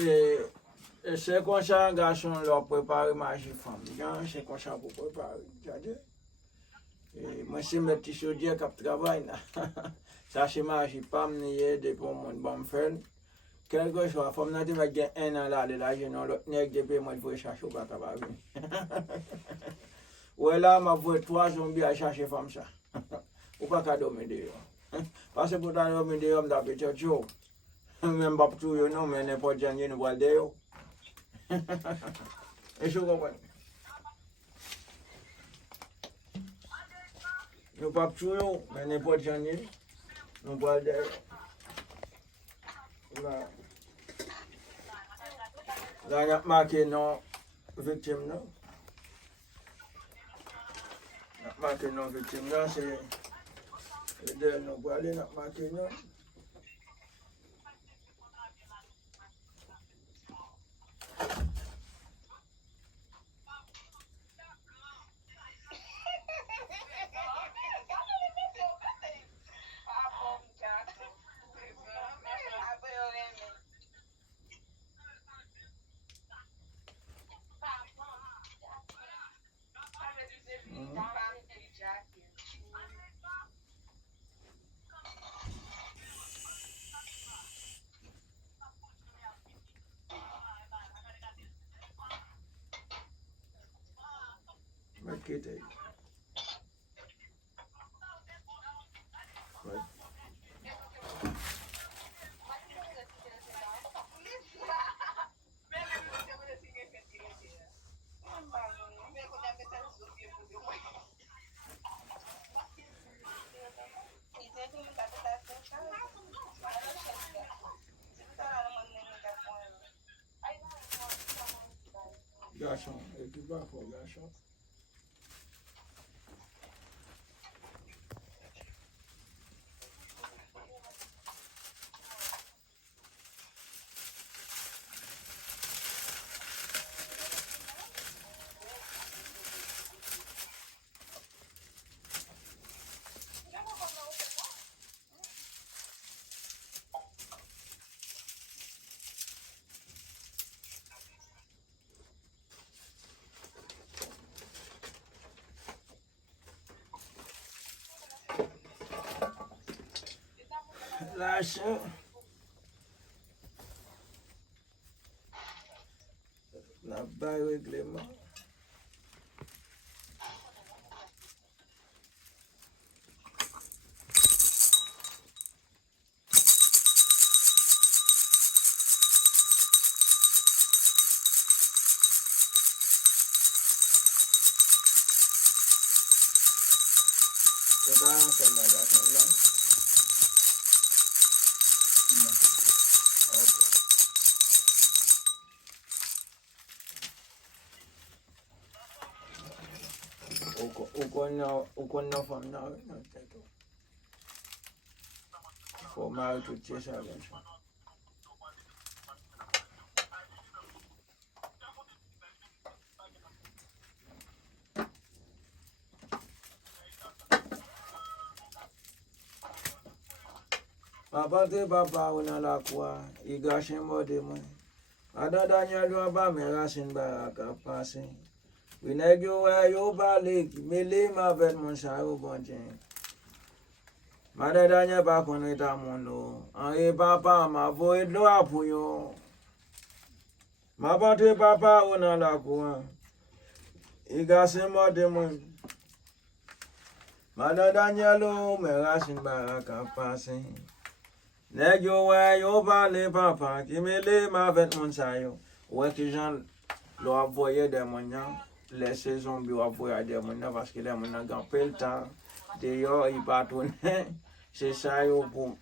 Et c'est comme ça, garçon, leur préparer ma femme. C'est comme ça pour préparer. Et moi, c'est mes petits chaudiers qui travaillent. Ça, c'est ma pas me depuis mon bon faire. Quelque chose, femme n'a pas gagné un an là, là, je n'ai l'autre nègre depuis moi, il faut chercher au travail. Ouais, là, ma voix 3 zombies à chercher femme ça. Ou pas qu'à dormir dehors. Parce que pour dormir dehors, on a peut-être chaud. Même pas tout, non, mais n'importe qui, nous voit dehors. Et je comprends. Nous pas tout, mais n'importe qui, nous voit dehors. Là, il y a marqué non victime, non? Marqué non victime, là, c'est le dernier, nous voit aller, marqué non. Marqué, garçon, et qui va pour garçon? Lâche. La baille règlement. C'est pas un seul magasin là. Ou qu'on a femme là, faut marier tout ça comme ça. Papa, on a la quoi, il gâche un mot de moi. Ada Daniel doit pas me racine baraka passer. Vinegio yo balik, mili ma vet mon charo bon Dieu. Mada Daniel pas connaître à mon nom. En papa m'a voé de l'eau pour yo. Ma bande papa on a la quoi. Il gâche un mot de moi. Mada Daniel me racine baraka passer. Negyo yo balik papa, qui mili ma vet mon charo. Ouais que j'en l'ont envoyé des moyens. Les saisons bi envoyé des moyens parce que les moyens n'ont pas le temps. D'ailleurs, ils partent. C'est ça pour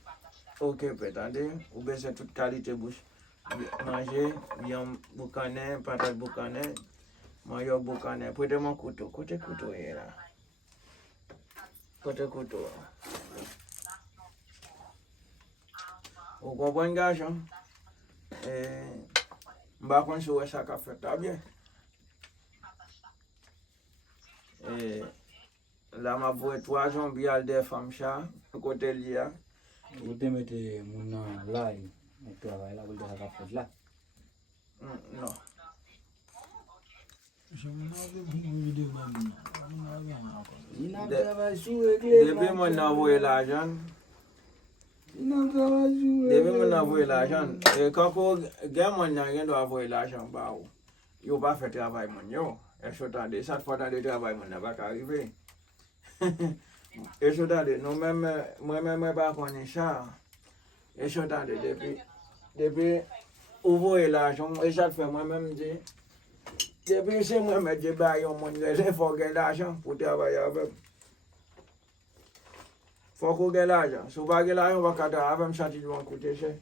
occuper, attendez. Ou bien c'est toute qualité bouche. Manger, bien boucané, patate boucané. Maillot boucané. Prêtez mon couteau. Côté couteau est là. Côté couteau. Vous comprenez, garçon? M'a kon si ça qu'a fait, t'as bien? Et là, ma voix 3 zombies à des femmes chats, côté lié. Vous te mettez mon là, et travail là, vous le faites là. No. Depuis mon avoué l'argent. Depuis mon avoué l'argent. Et quand on gagne mon argent, doit avouer l'argent, bah, il n'y a pas fait travail, mon yo. Et je t'ai dit, ça fois de travail, mon n'a pas arrivé. Et je t'ai dit, nous-mêmes, moi-même, pas connaître ça. Et je t'ai dit, depuis, ouvrir l'argent, et ça fait moi-même dire. Depuis c'est moi-même qui baille au monde, il faut gagner l'argent pour travailler avec. Il faut qu'on gagne l'argent. Si vous n'avez pas l'argent, vous ne pouvez pas avec ça, tu dois coûter cher.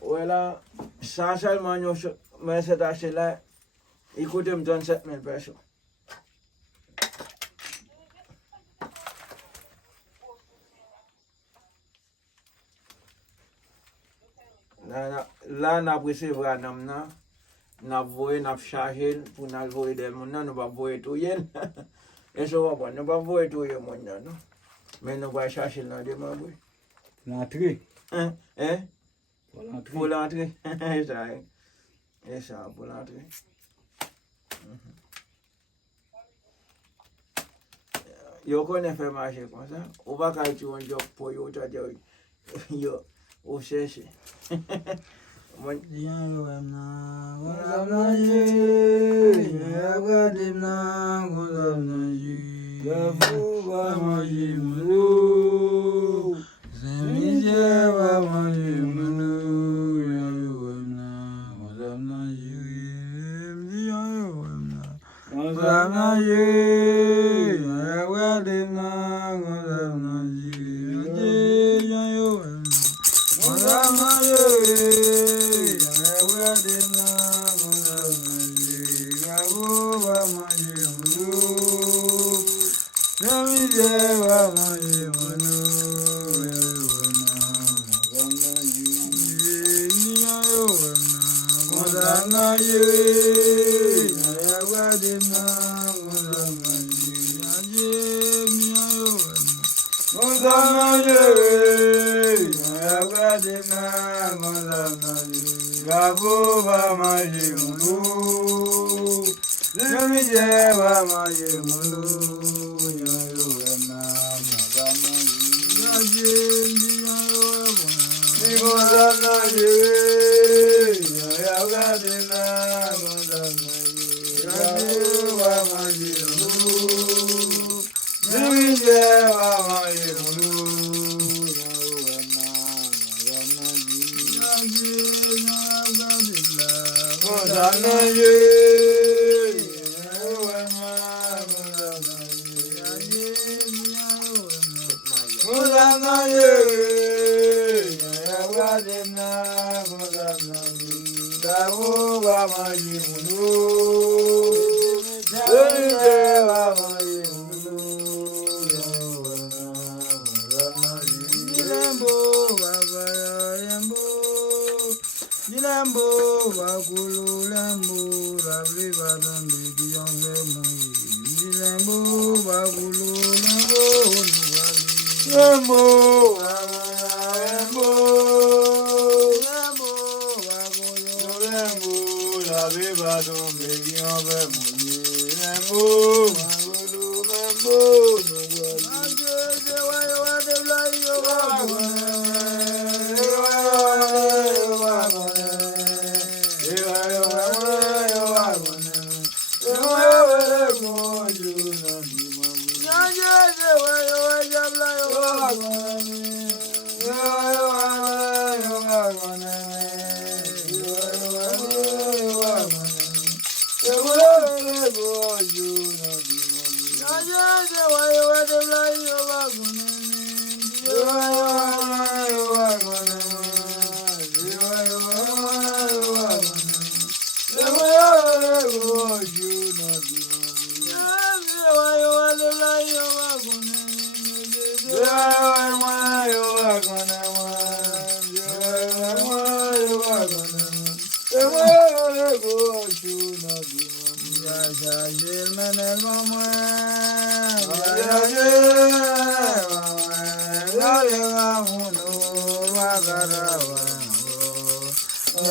Voilà, ça seulement, mais cet achat-là, il coûte 27 000 pesos. Là, on a pris vrai nom, on a voulu, on a chargé pour nous voler des gens, nous va voler tout le monde. Et ça va pas, nous va voler tout le monde, non? Mais nous va chercher dans des membres. L'entrée. Hein? Pour l'entrée. Pour l'entrée. Et ça, pour l'entrée. Yo connais faire marcher comme ça. On va quand tu un job pour yo, tu dis yo, au chercher.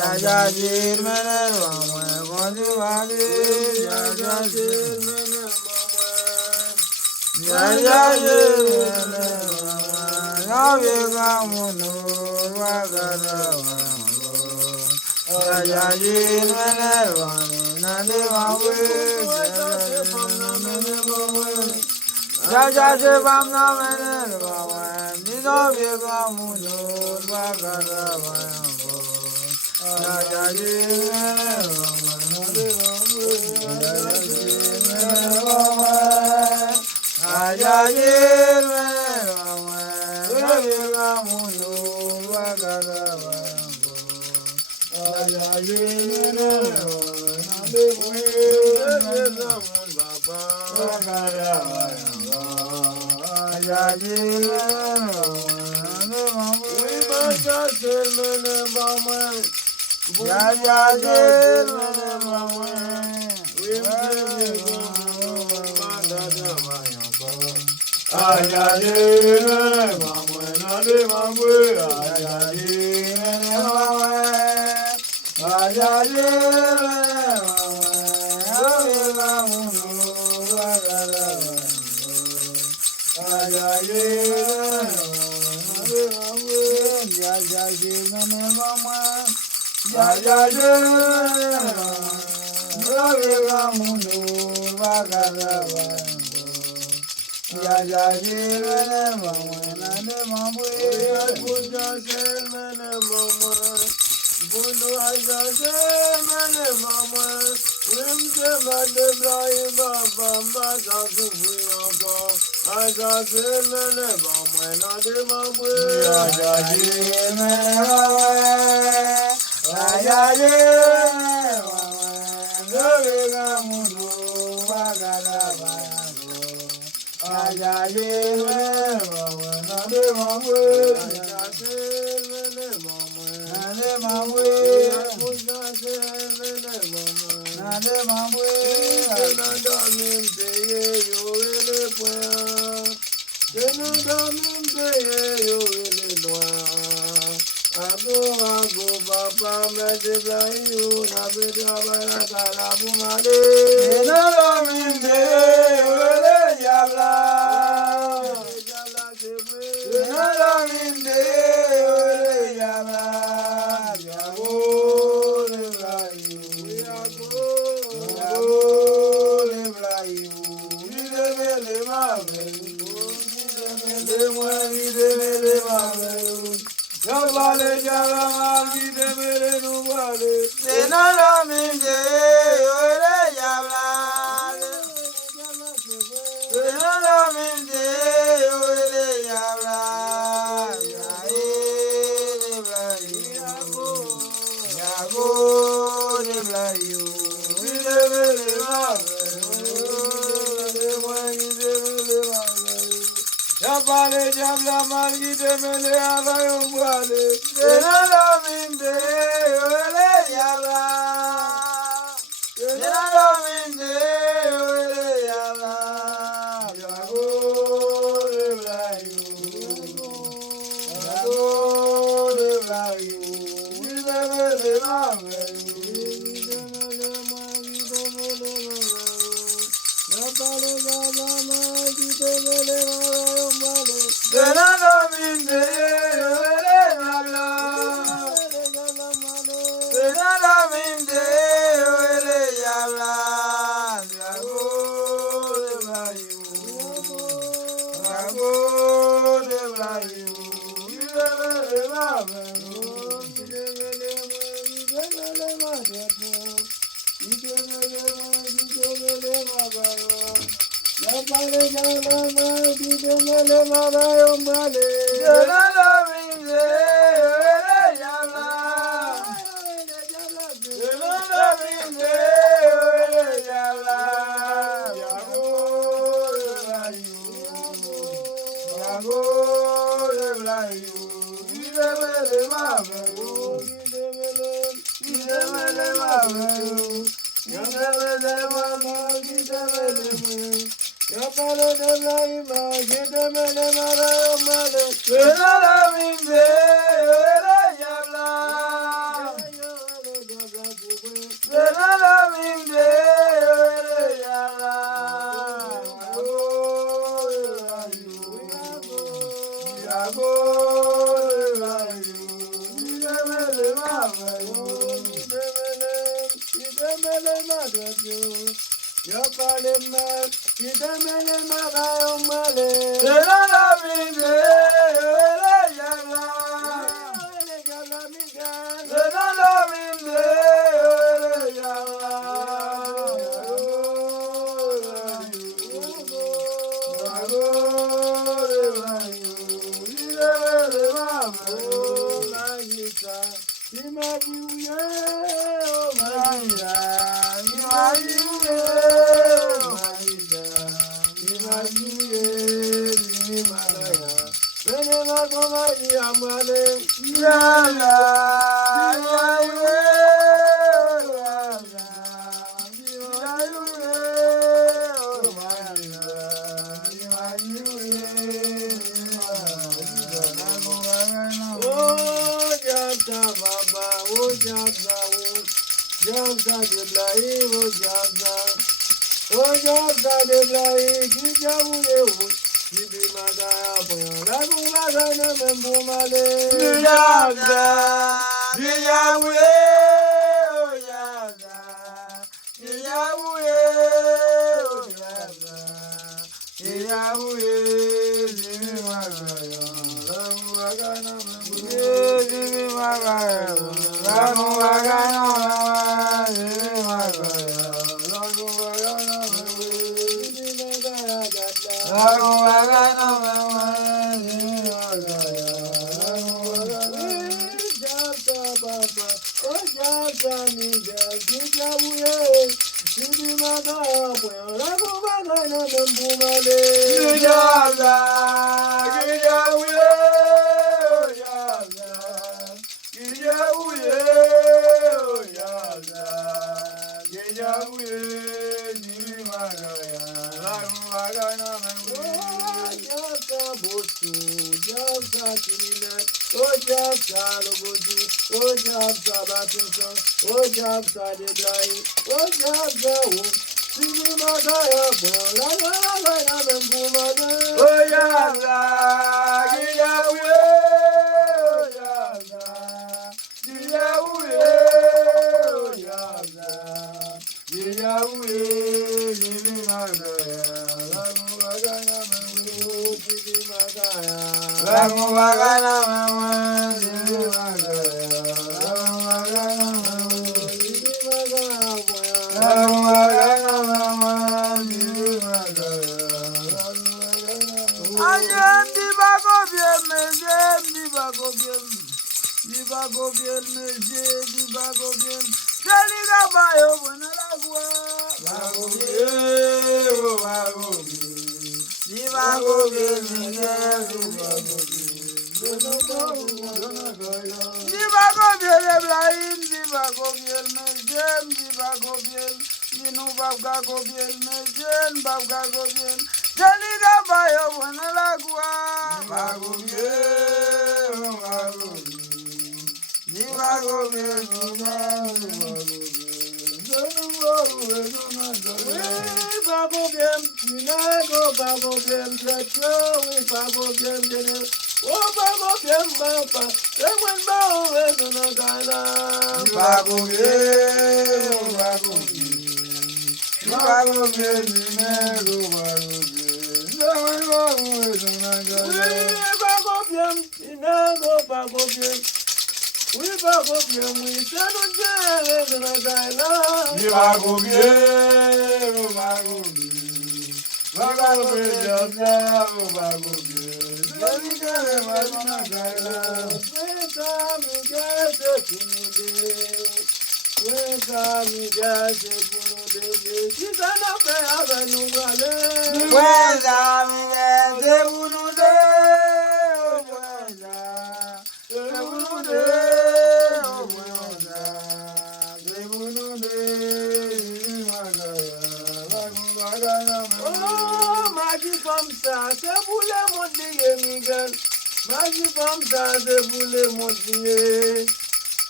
Yajajil mene mamwe kondi wali Yajajil mene mamwe Yajajil mene mamwe Naviga munu wakara wambo Yajajil mene mamwe Nandi mamwe Yajajil mamna mene mamwe Naviga munu wakara wambo Yajajil mene mamwe Yajajil Naviga munu wakara wambo Yajajil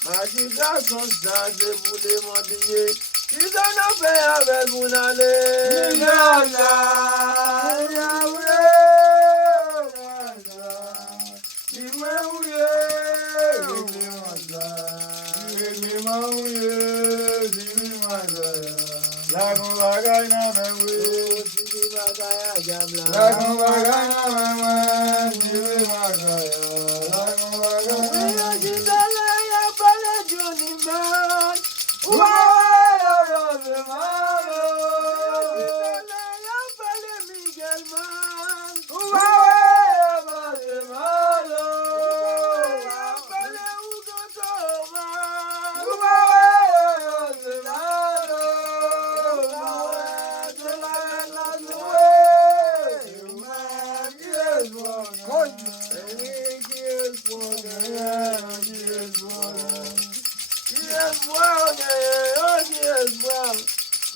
Magida son charge boule mondier. Ils en ont fait avec vous n'allez.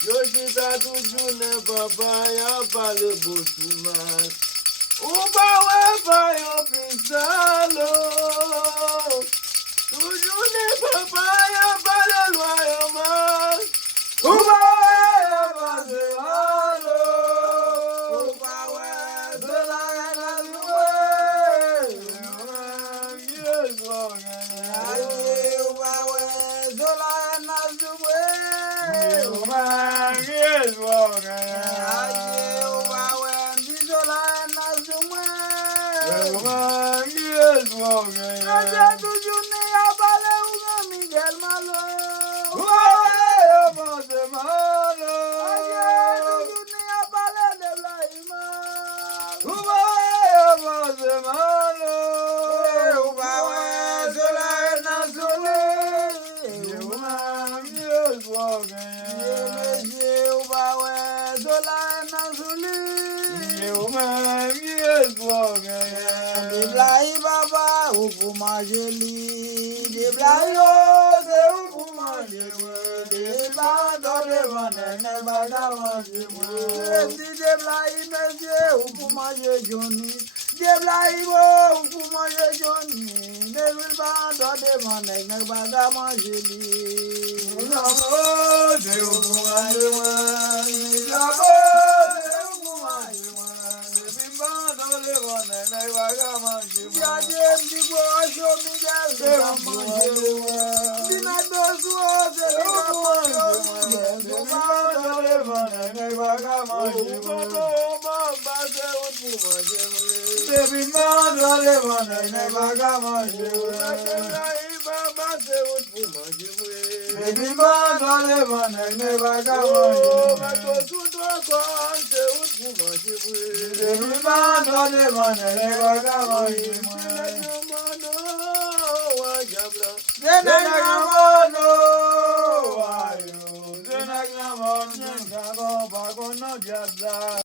Yoshita tujune papa ya pale bosuman. Uba wepa yo pisalo. Tujune papa ya pale loyo man. Uba ya pale halo. Uba wepa la luwe. Yes, Lord. Uba wepa la luwe.